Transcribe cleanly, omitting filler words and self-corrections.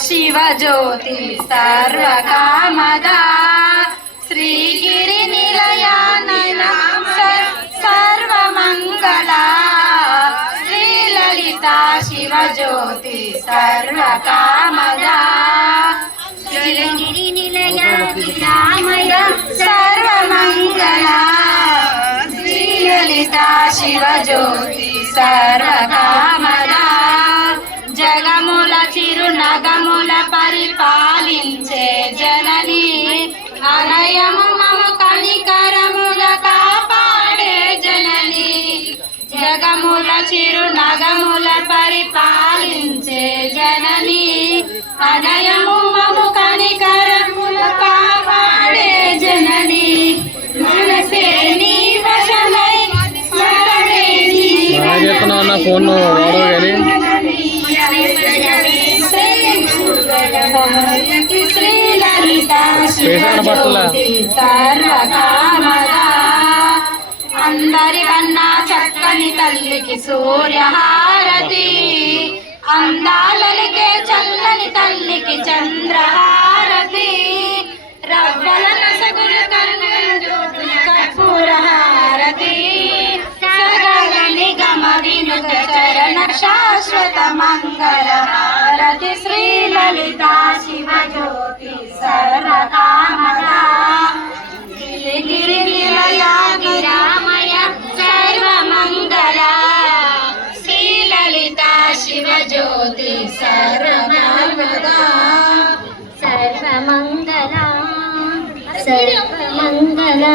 शिवज्योति सर्वकामदा श्रीगिरि निलया नयना सर्वमंगला श्रीललिता शिवज्योति सर्वकामदा श्रीगिरि निलया निलामया सर्वमंगला श्रीललिता शिवज्योति सर्वकामदा జగముల చిరునగముల పరిపాలించే జనని అనయము మమ కనికరముల కాపాడే జనని జగముల చిరునగముల పరిపాలించే జనని అనయము మమ కనికరముల కాపాడే జనని మనసే నీ వశమై స్మరణే నీ ఫోన్ అందరికన్నా చక్కని తల్లికి సూర్యహారతి అందాలలికే చల్లని తల్లికి చంద్రహారతి రవ్వల నసగుల కర్పూరహారతి సగల నిగమ వినుత చరణ శాశ్వత మంగళ హారతి శ్రీలలితా శివజ్యోతి సర్వకామదా గిరి నిలయా గిరామయ సర్వమంగళా శ్రీలలితా శివజ్యోతి సర్వకామదా సర్వమంగళా సర్వమంగళా